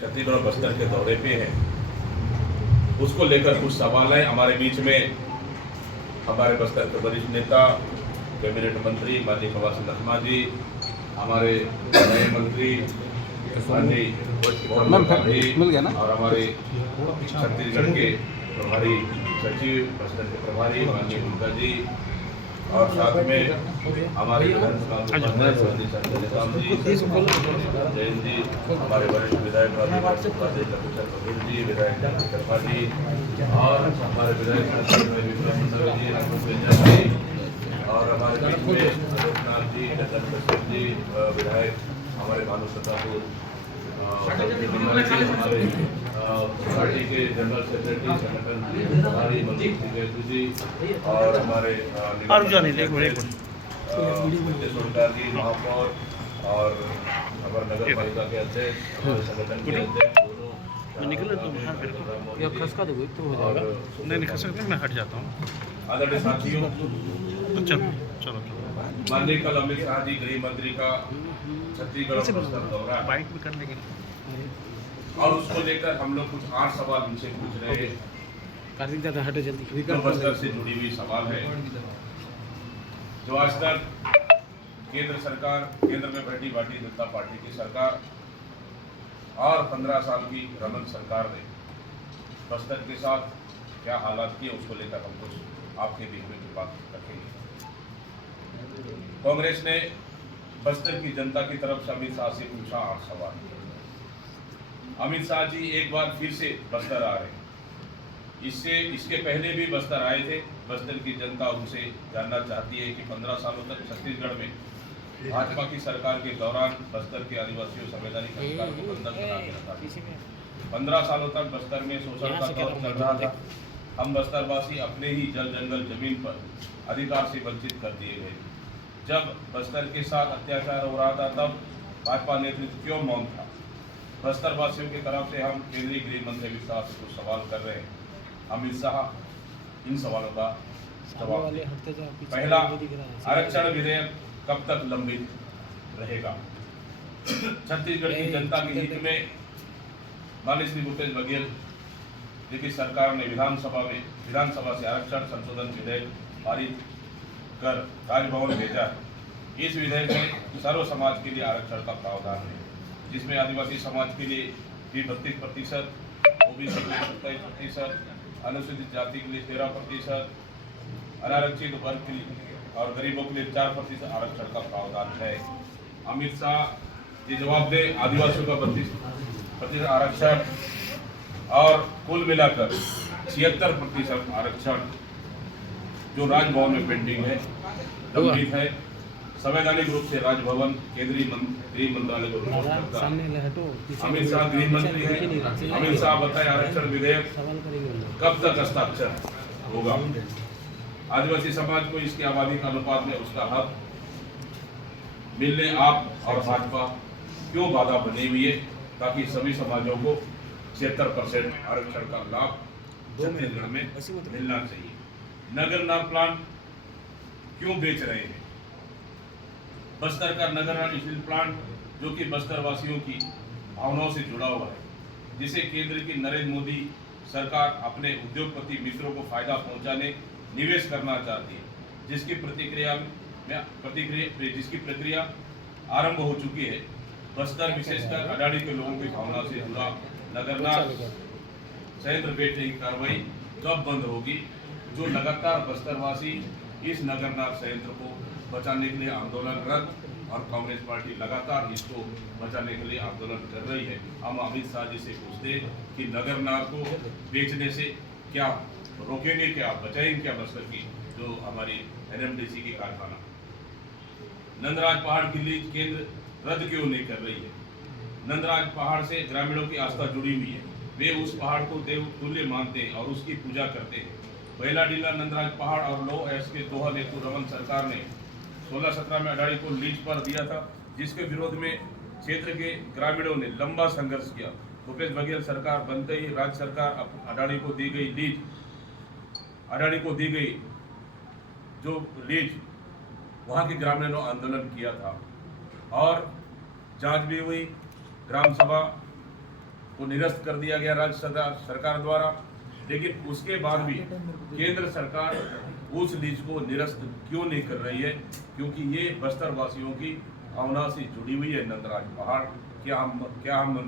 छत्तीसगढ़ बस्तर के दौरे पे हैं, उसको लेकर कुछ सवाल हैं। हमारे बीच में हमारे बस्तर के वरिष्ठ नेता कैबिनेट मंत्री माननीय कवासी लखमा जी, हमारे नए मंत्री माननीय जी और हमारे छत्तीसगढ़ के प्रभारी सचिव बस्तर के प्रभारी माननीय दुर्गा जी और साथ में हमारे विधानसभा जैन जी, हमारे वरिष्ठ विधायक जी, विधायक शर्मा जी और हमारे विधायक जी और हमारे बीच में अशोकनाथ जी, चंदन प्रसाद जी विधायक, हमारे भानु प्रताप हमारे पार्टी के जनरल सेक्रेटरी संगठन प्रभारी मनोज जी और हमारे सरकार जी महापौर और हमारे नगर पालिका के अध्यक्ष, संगठन के अध्यक्ष मैं हट जाता हूँ। आदरणीय साथियों, तो चलो माननीय कल अमित शाह जी गृह मंत्री का छत्तीसगढ़ बस्तर दौरा बाइक भी करने के लिए और उसको लेकर हम लोग कुछ 8 सवाल उनसे पूछ रहे हैं। हटो जल्दी। जो बस्तर से जुड़ी हुई सवाल है, जो आज तक केंद्र सरकार, केंद्र में बैठी भारतीय जनता पार्टी की सरकार और 15 साल की रमन सरकार ने बस्तर के साथ क्या हालात किए, उसको लेकर हम कुछ आपके बीच में की बात रखेंगे। कांग्रेस ने बस्तर की जनता की तरफ से अमित शाह से पूछा 8 सवाल। अमित शाह जी एक बार फिर से बस्तर आ रहे हैं। इसके पहले भी बस्तर आए थे। बस्तर की जनता उनसे जानना चाहती है कि 15 सालों तक छत्तीसगढ़ में भाजपा की सरकार के दौरान बस्तर के आदिवासियों संवैधानिक अधिकार को बंधक बना के रखा था। 15 सालों तक बस्तर में शोषण का दौर चल रहा था। हम बस्तरवासी अपने ही जल जंगल जमीन पर अधिकार से वंचित कर दिए गए। जब बस्तर के साथ अत्याचार हो रहा था, तब भाजपा नेतृत्व क्यों मौन था? बस्तर वासियों की तरफ से हम केंद्रीय गृह मंत्री अमित शाह से कुछ सवाल कर रहे हैं। अमित शाह इन सवालों का जवाब दें। पहला, आरक्षण विधेयक कब तक लंबित रहेगा? छत्तीसगढ़ की जनता के हित में माननीय श्री भूपेश बघेल जी की सरकार ने विधानसभा से आरक्षण संशोधन विधेयक पारित कर राजभवन भेजा है। इस विधेयक में सर्व समाज के लिए आरक्षण का प्रावधान है, जिसमें आदिवासी समाज के लिए भी 32%, ओबीसी के लिए 27%, अनुसूचित जाति के लिए 13%, अनारक्षित वर्ग के लिए और गरीबों के लिए 4% आरक्षण का प्रावधान है। अमित शाह ये जवाब दे, आदिवासियों का 32% आरक्षण और कुल मिलाकर 76% आरक्षण जो राजभवन में पेंडिंग है, लंबित है, संवैधानिक रूप से राजभवन केंद्रीय गृह मंत्रालय को रिपोर्ट करता है। अमित शाह गृह मंत्री है। अमित शाह बताए, आरक्षण विधेयक कब तक हस्ताक्षर होगा? आदिवासी समाज को इसकी आबादी का अनुपात में उसका हक मिलने आप और भाजपा क्यों बाधा बनी हुई है, ताकि सभी समाजों को 76% आरक्षण का लाभ छत्तीसगढ़ में मिलना चाहिए। नगर नार प्लान क्यों बेच रहे हैं? बस्तर का नगर नार स्टील प्लांट, जो कि बस्तर वासियों की भावनाओं से जुड़ा हुआ है, जिसे केंद्र की नरेंद्र मोदी सरकार अपने उद्योगपति मित्रों को फायदा पहुंचाने निवेश करना चाहती है, जिसकी प्रक्रिया आरंभ हो चुकी है। बस्तर विशेषकर अडानी के लोगों की भावना से जुड़ा नगरनार संयंत्र बेचने की कार्रवाई कब बंद होगी? जो लगातार बस्तरवासी इस नगरनार संयंत्र को बचाने के लिए आंदोलनरत और कांग्रेस पार्टी लगातार इसको बचाने के लिए आंदोलन कर रही है। हम अमित शाह जी से पूछते हैं कि नगरनार को बेचने से क्या रोकेंगे, क्या बचाएंगे, क्या बस्तर की जो हमारी NMDC की कारखाना? नंदराज पहाड़ की लीज केंद्र रद्द क्यों नहीं कर रही है? नंदराज पहाड़ से ग्रामीणों की आस्था जुड़ी हुई है। वे उस पहाड़ को देव तुल्य मानते हैं और उसकी पूजा करते हैं। पहला डीला नंदराज पहाड़ और लो एस के दोहा हेतु रमन सरकार ने 16-17 में अडानी को लीज पर दिया था, जिसके विरोध में क्षेत्र के ग्रामीणों ने लंबा संघर्ष किया। भूपेश बघेल सरकार बनते ही राज्य सरकार अडानी को दी गई लीज वहाँ के ग्रामीणों ने आंदोलन किया था और जांच भी हुई। ग्राम सभा को निरस्त कर दिया गया राज्य सरकार द्वारा। लेकिन उसके बाद भी केंद्र सरकार उस लीज को निरस्त क्यों नहीं कर रही है? क्योंकि ये बस्तर वासियों की भावना से जुड़ी हुई है नंदराज पहाड़। क्या हम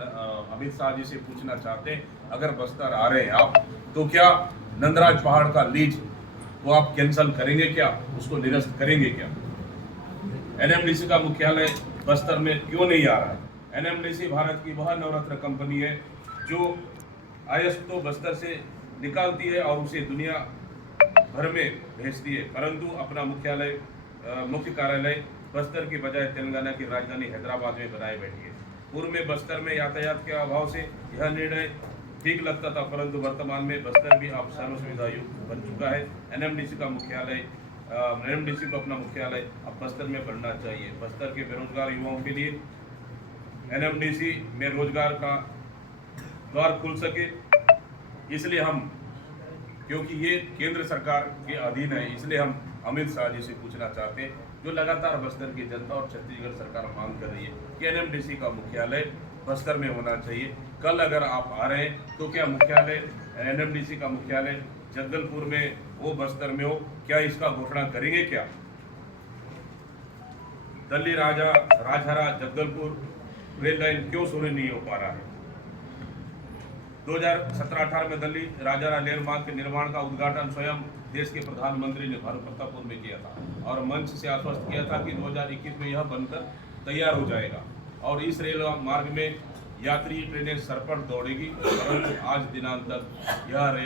अमित शाह जी से पूछना चाहते हैं, अगर बस्तर आ रहे हैं आप, तो क्या नंदराज पहाड़ का लीज वो आप कैंसिल करेंगे क्या? उसको निरस्त करेंगे क्या? एनएमडीसी का मुख्यालय बस्तर में क्यों नहीं आ रहा है? एनएमडीसी भारत की वह नवरत्न कंपनी है जो आयात तो बस्तर से निकालती है और उसे दुनिया भर में भेजती है, परंतु अपना मुख्य कार्यालय बस्तर की बजाय तेलंगाना की राजधानी हैदराबाद में बनाए बैठी है। पूर्व में बस्तर में यातायात के अभाव से यह निर्णय ठीक लगता था, परंतु वर्तमान में बस्तर भी अब सर्व सुविधा युक्त बन चुका है। एनएमडीसी को अपना मुख्यालय अब बस्तर में बनना चाहिए। बस्तर के बेरोजगार युवाओं के लिए एनएमडीसी में रोजगार का द्वार खुल सके, इसलिए हम, क्योंकि ये केंद्र सरकार के अधीन है, इसलिए हम अमित शाह जी से पूछना चाहते हैं, जो लगातार बस्तर की जनता और छत्तीसगढ़ सरकार मांग कर रही है कि एनएमडीसी का मुख्यालय बस्तर में होना चाहिए। कल अगर आप आ रहे हैं तो क्या मुख्यालय एनएमडीसी का मुख्यालय जगदलपुर में हो, बस्तर में हो, क्या इसका घोषणा करेंगे क्या? दिल्ली राजहरा जगदलपुर रेल लाइन क्यों शुरू नहीं हो पा रहा है? 2017-18 में दिल्ली राजहरा रेल मार्ग के निर्माण का उद्घाटन स्वयं देश के प्रधानमंत्री ने भारत प्रतापपुर में किया था और मंच से आश्वस्त किया था कि 2021 में यह बनकर तैयार हो जाएगा और इस रेल मार्ग में यात्री ट्रेनें सरपट दौड़ेगी, परंतु आज दिनांक तक यह रेल